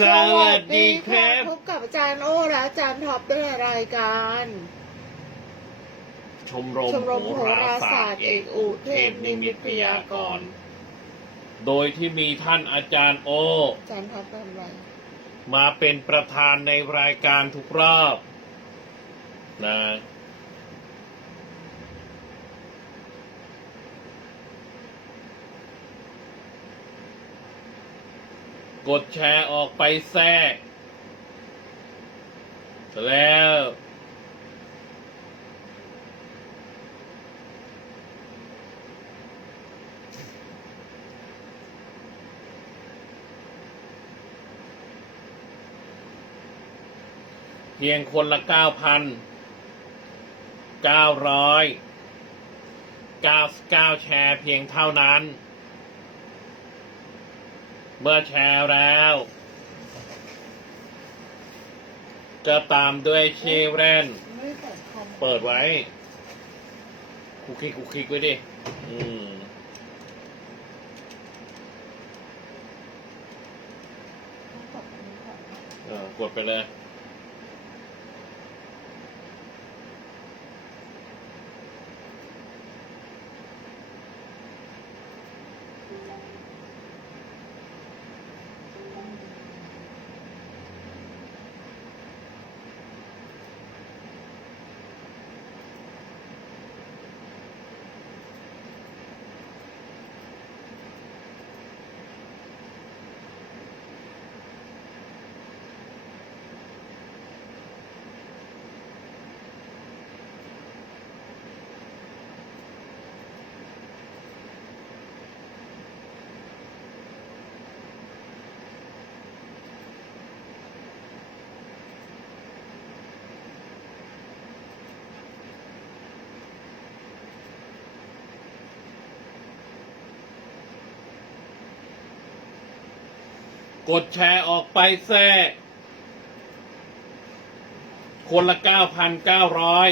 สวัสดีครับ พบกับอาจารย์โอ้และอาจารย์ท็อปในรายการ ชมรมชมรมโหราศาสตร์เอกอุเทพนิมิตพยากรณ์โดยที่มีท่านอาจารย์โอ อาจารย์ท็อปทำอะไรมาเป็นประธานในรายการทุกรอบนะ กดแชร์ออกไปแทรกแล้ว เพียงคนละเก้าพันเก้าร้อยเก้าเก้าแชร์เพียงเท่านั้น เมื่อแชร์แล้ว จะตามด้วยชื่อแรนไม่เปิดคอมเปิดไว้คุกคิกคุกคิกไว้ดิ อืมกดอันนี้ก่อน เออกดไปเลย กดแชร์ออกไปแท้คนละเก้าพันเก้าร้อย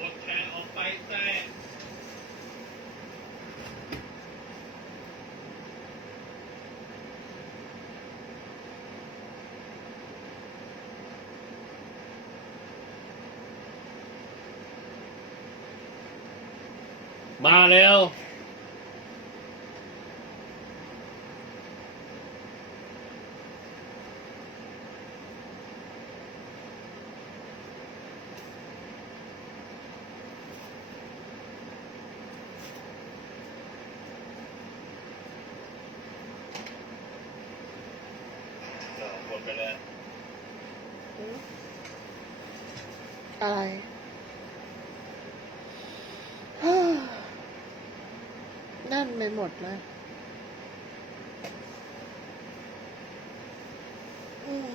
กดแชร์ออกไปแท้มาเร็ว ก ดไปเลย อะไรฮ่านั่นไปหมดเลยอืม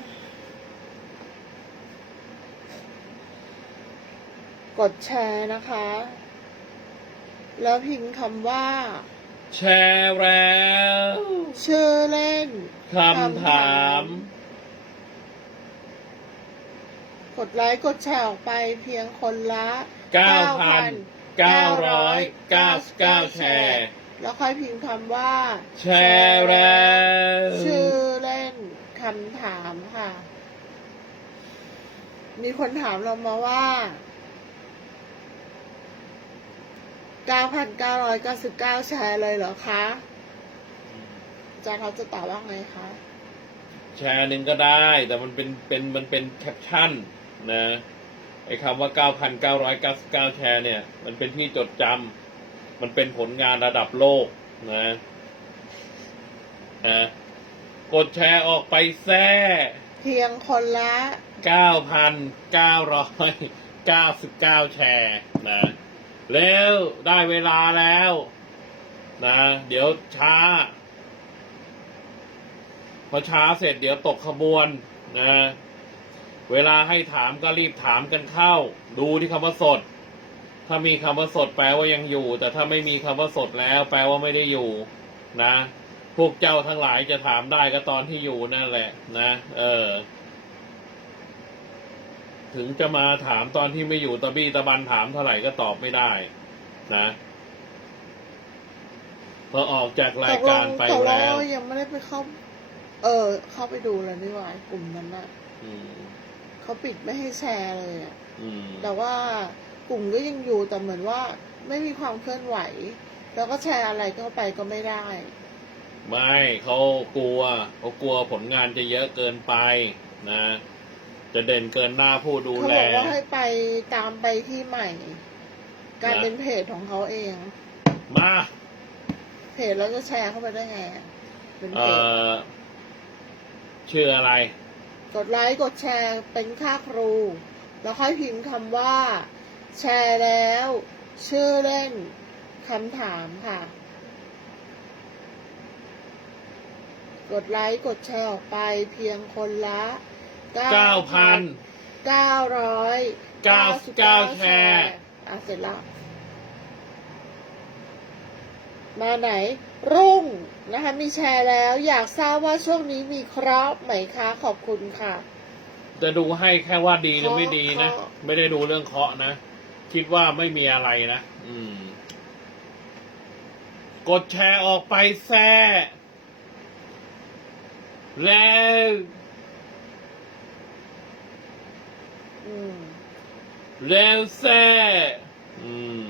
กดแชร์นะคะ แล้วพิมพ์คำว่า แชร์แล้ว ชื่อเล่นคำถาม กดไลค์กดแชร์ออกไปเพียงคนละ 9,999 แชร์ แล้วค่อยพิมพ์คำว่า แชร์แล้วชื่อเล่นคำถามค่ะ มีคนถามเรามาว่า 9,999 แชร์เลยเหรอคะอาจารย์เขาจะตอบว่าไงคะ แชร์หนึ่งก็ได้ แต่มันเป็นเป็นมันเป็นแคปชั่น นะไอ้คำว่า 9,999 แชร์เนี่ย มันเป็นที่จดจำมันเป็นผลงานระดับโลกนะนะกดแชร์ออกไปแท้เพียงคนละ 9,999 แชร์นะเร็วได้เวลาแล้วนะเดี๋ยวช้า พอช้าเสร็จเดี๋ยวตกขบวนนะ เวลาให้ถามก็รีบถามกันเข้า ดูที่คำว่าสด ถ้ามีคำว่าสดแปลว่ายังอยู่ แต่ถ้าไม่มีคำว่าสดแล้ว แปลว่าไม่ได้อยู่ นะ พวกเจ้าทั้งหลายจะถามได้ก็ตอนที่อยู่นั่นแหละ นะ เออ ถึงจะมาถามตอนที่ไม่อยู่ตะบี้ตะบันถามเท่าไหร่ก็ตอบไม่ได้ นะพอออกจากรายการไปตกลงแล้วยังไม่ได้ไปเข้า เออ เข้าไปดูแล้วนี่หว่ากลุ่มนั้นน่ะอืม เขาปิดไม่ให้แชร์เลยอะอืมแต่ว่ากลุ่มก็ยังอยู่แต่เหมือนว่าไม่มีความเคลื่อนไหว แล้วก็แชร์อะไรเข้าไปก็ไม่ได้ ไม่เขากลัวเขากลัวผลงานจะเยอะเกินไปนะ จะเด่นเกินหน้าผู้ดูเขาแล บอกว่าให้ไปตามไปที่ใหม่การนะ เป็นเพจของเขาเอง มาเพจแล้วจะแชร์เข้าไปได้ไงอะเป็นเอเพจอชื่ออะไร กดไลค์กดแชร์เป็นค่าครู แล้วค่อยพิมพ์คำว่า แชร์แล้ว ชื่อเล่นคำถามค่ะ กดไลค์กดแชร์ออกไปเพียงคนละเก้าพันเก้าร้อยเก้าเก้าแชร์ อะเสร็จแล้ว มาไหน รุ่ง นะคะมีแชร์แล้วอยากทราบว่าช่วงนี้มีเคราะห์ไหมคะขอบคุณค่ะ จะดูให้แค่ว่าดีหรือไม่ดีนะ เคาะไม่ได้ดูเรื่องเคาะนะ คิดว่าไม่มีอะไรนะ อืม กดแชร์ออกไปแซ่แล้ว อืมแล้วแซ่อืม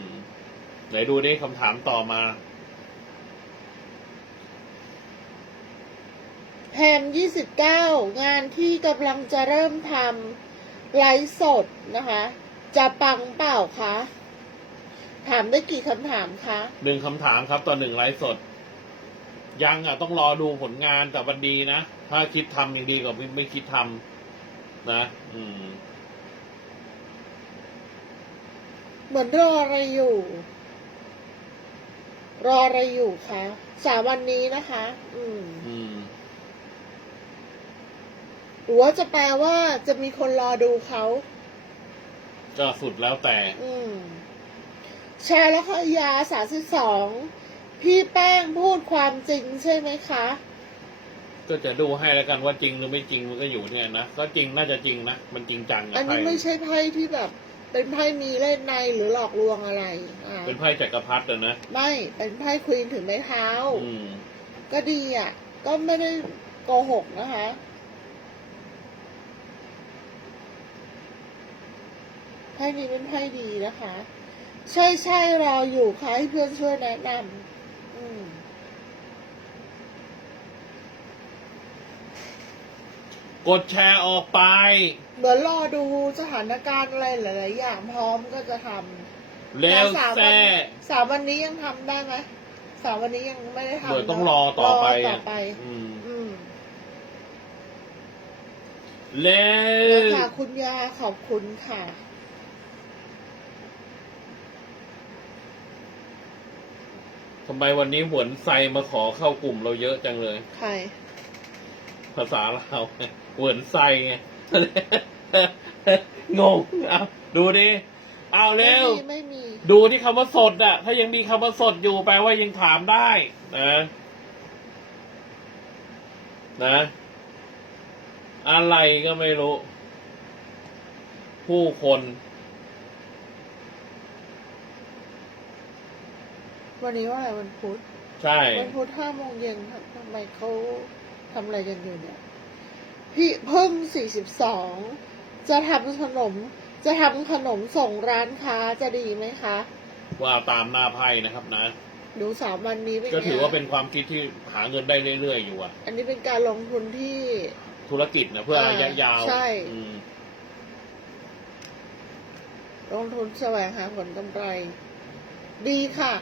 ไหนดูดิคำถามต่อมา แพม29 งานที่กำลังจะเริ่มทำไลฟ์สดนะคะ จะปังเปล่าคะ ถามได้กี่คำถามคะหนึ่งคำถามครับต่อหนึ่งไลฟ์สด ยังอะต้องรอดูผลงานแต่วันดีนะ ถ้าคิดทำยังดีกว่าไม่ไม่คิดทำนะ อืม เหมือนรออะไรอยู่ รออะไรอยู่คะสามวันนี้นะคะ อืม อืม หรือว่าจะแปลว่าจะมีคนรอดูเขาก็สุดแล้วแต่ อืมแชร์แล้วค่ะยาสามสิบสองพี่แป้งพูดความจริงใช่ไหมคะ ก็จะดูให้แล้วกันว่าจริงหรือไม่จริงมันก็อยู่เนี่ยนะก็จริงน่าจะจริงนะมันจริงจังอัอะนไพ่นี้ไม่ใช่ไพ่ที่แบบ เป็นไพ่มีเล่นในหรือหลอกลวงอะไรอ่าเป็นไพ่จักรพรรดิอะนะไม่เป็นไพ่ควีนถือไม้เท้า อืมก็ดีอะ ก็ไม่ได้โกหกนะคะ ไพ่นี้เป็นไพ่ดีนะคะ ใช่ใช่รออยู่ค่ะให้เพื่อนช่วยแนะนำอืมกดแชร์ออกไป เหมือนรอดูสถานการณ์อะไรหลาย ๆ อย่างพร้อมก็จะทำแล้วสามวัแซ่สามวันนี้ยังทำได้ไหมสามวันนี้ยังไม่ได้ทำเดี๋ยวต้องนะรอต่อไปรอต่ออะไป อืมอืมแล้วค่ะคุณยาขอบคุณค่ะ ทำไมวันนี้หวนไซมาขอเข้ากลุ่มเราเยอะจังเลย ใคร ภาษาเราไงเหวนไซไง งงเอาดูดิเอาไม่เร็วมีไม่มีดูที่คำว่าสดอะถ้ายังมีคำว่าสดอยู่แปลว่ายังถามได้นะนะ อะไรก็ไม่รู้ ผู้คน วันนี้ว่าอะไรวันพุธใช่ วันพุธห้าโมงเย็นครับทำไมเขาทำอะไรกันอยู่เนี่ย พี่เพิ่งสี่สิบสองจะทำขนม จะทำขนมส่งร้านค้าจะดีไหมคะ ว่าตามหน้าไพ่นะครับนะ ดูสามวันนี้เป็นก็ไงถือว่าเป็นความคิดที่หาเงินได้เรื่อยๆอยู่อะอันนี้เป็นการลงทุนที่ธุรกิจนะเพื่อระยะยาวใช่อืมลงทุนแสวงหาผลกำไร ดีค่ะ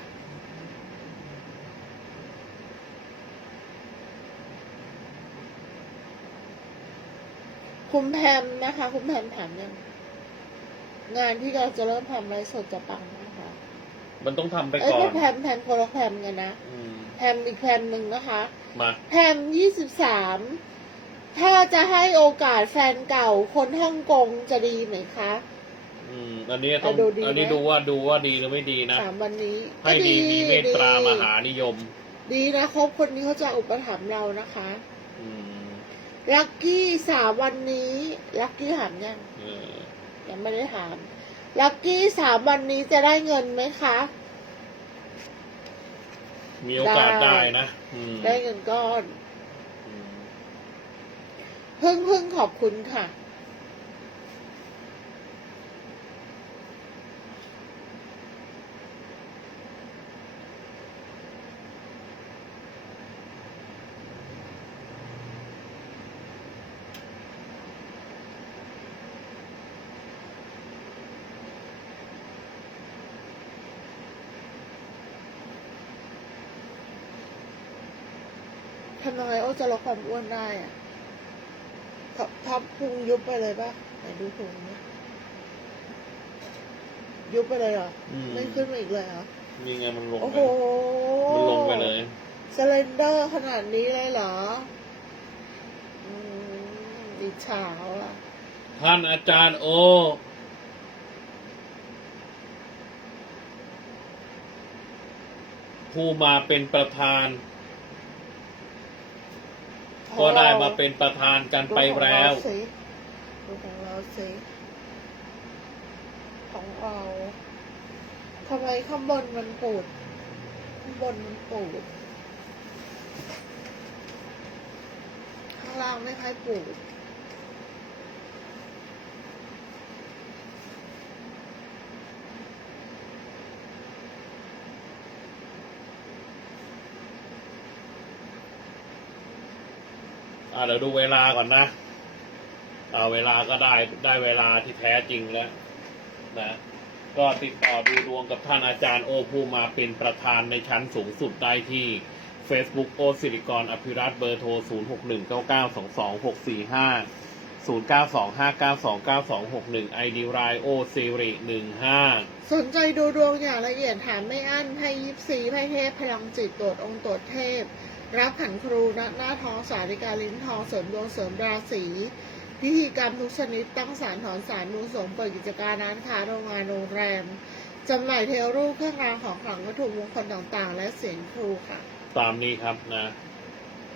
คุณแพมนะคะ คุณแพมถามยังงานที่เราจะเริ่มทำไลฟ์สดจะปังนะคะมันต้องทำไปเอ้ยก่อไม่นแพมแพมคนละแพมกันนะ อืมแพมอีกแพมหนึ่งนะคะ มาแพมยี่สิบสามถ้าจะให้โอกาสแฟนเก่าคนฮ่องกงจะดีไหมคะ อืมอันนี้ต้องอะดูดีอันนี้ไหมดูว่าดูว่าดีหรือไม่ดีนะ สามวันนี้ให้ดีมีเมตตามหานิยม ดีนะครบคนนี้เขาจะอุปถัมภ์เรานะคะ อืม ลักกี้สามวันนี้ลักกี้ถามยังเออยังไม่ได้ถามลักกี้สามวันนี้จะได้เงินไหมคะ มีโอกาสได้ได้นะอืมได้เงินก้อนอืมพึ่งพึ่งขอบคุณค่ะ ทำยังไงโอ้จะลดความอ้วนได้อะพับพับพุงยุบไปเลยป่ะไหนดูพุงนะยุบไปเลยเหรออืม ไม่ขึ้นมาอีกเลยเหรอนี่ไงมันลงโอ้ไปโหมันลงไปเลย สเลนเดอร์ขนาดนี้เลยเหรออืมดิฉาวอะ ท่านอาจารย์โอ ผู้มาเป็นประธาน ก็ได้มาเป็นประธานกันไปแล้วดูของเราสิของเราทำไมข้างบนมันปูดข้างบนมันปูด ข้างล่างไม่ค่อยปูด เดี๋ยวดูเวลาก่อนนะอ่าเวลาก็ได้ได้เวลาที่แท้จริงแล้วนะก็ติดต่อดูดวงกับท่านอาจารย์โอผู้มาเป็นประธานในชั้นสูงสุดได้ที่ Facebook โอสิริกรอภิรัตเบอร์โทร 0 6 1 9 9 2 2 6 4 5 0 9 2 5 9 2 9 2 6 1 ID รายโอซิริ15 สนใจดูดวงอย่างละเอียดถามไม่อั้นให้ยิปซีไพ่เทพพลังจิตตรวจองค์ตรวจเทพ รับขันครูณหน้าท้องสาริกาลิ้นทองเสริมดวงเสริมราศีพิธีกรรมทุกชนิดตั้งสารถอนสารมูสงเปิดกิจการร้านค้าโรงงานโรงแรมจำหน่ายเทวรูปเครื่องรางของขลังวัตถุมงคลต่างๆ และเสียงครูค่ะ ตามนี้ครับนะ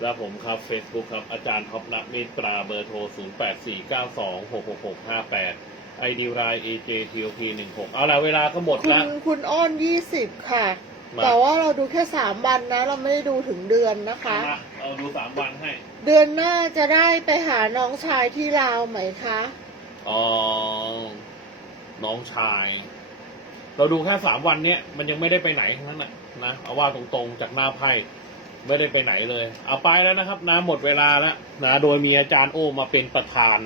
แล้วผมครับ Facebook ครับ อาจารย์ท็อปนักเมตตราเบอร์โทร 0 8 4 9 2 6 6 6 5 8 ID ราย AJTOP 16 เอาละเวลาก็หมดคุณแล้วคุณอ้อนยี่สิบค่ะ มาแต่ว่าเราดูแค่สามวันนะ เราไม่ได้ดูถึงเดือนนะคะ มาเราดูสามวันให้ เดือนหน้าจะได้ไปหาน้องชายที่ลาวไหมคะ อ๋อ น้องชาย เราดูแค่สามวันเนี้ยมันยังไม่ได้ไปไหนทั้งนั้นนะนะเอาว่าตรงๆจากหน้าไพ่ไม่ได้ไปไหนเลย เอาไปแล้วนะครับนะหมดเวลาแล้วนะโดยมีอาจารย์โอมาเป็นประธาน